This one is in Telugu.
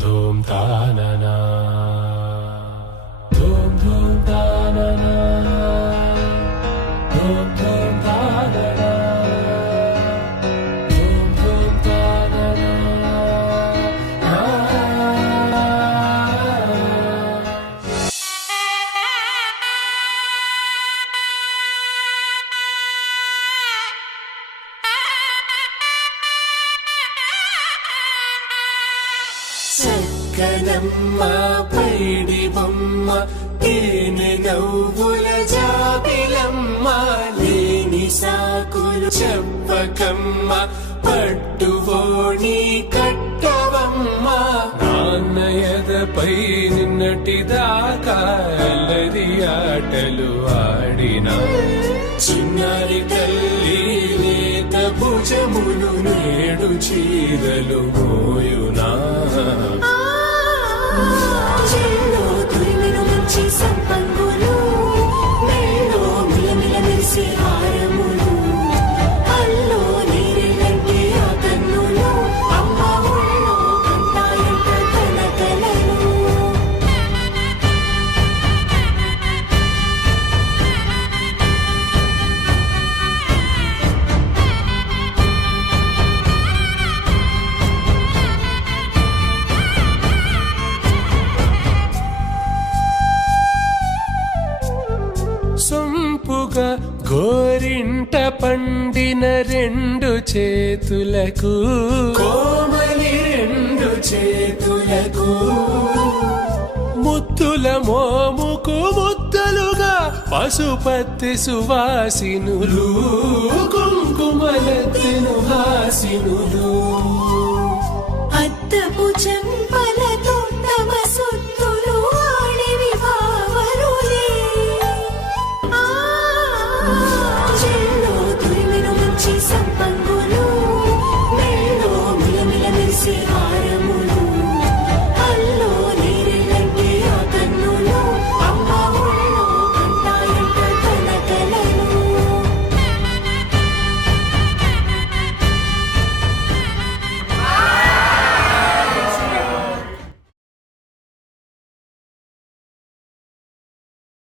ధూమ్ తాననా ధూమ్ ధూమ్ తాననా ధూమ్ ధూమ్ తాననా ధూమ్ ధూమ్ తాననా చక్కనమ్మ పైడి బొమ్మ తేనె నవ్వుల జాబిలమ్మ లేని సాకులు చెప్పకమ్మ పట్టువోణి కట్టవమ్మ నాన్నయదపై నిన్నటిదాకా అల్లరి ఆటలు ఆడినా చిన్నారి తల్లి లేత భుజములు నేడు చీరలు మోయునా సంపంగులు మేలో మిలమిల మెరిసే హారములు అల్లో నీరెలంటే ఆ కన్నులు అమ్మ ఒళ్ళో కంటాయంట తన కలలు సొంపుగా గోరింట పండిన రెండు చేతులకు కోమలి రెండు చేతులకు ముద్దుల మోముకు ముద్దలుగా పశుపతి సువాసినులు కుంకుమలెత్తిను హాసినులు అద్దపు చెంప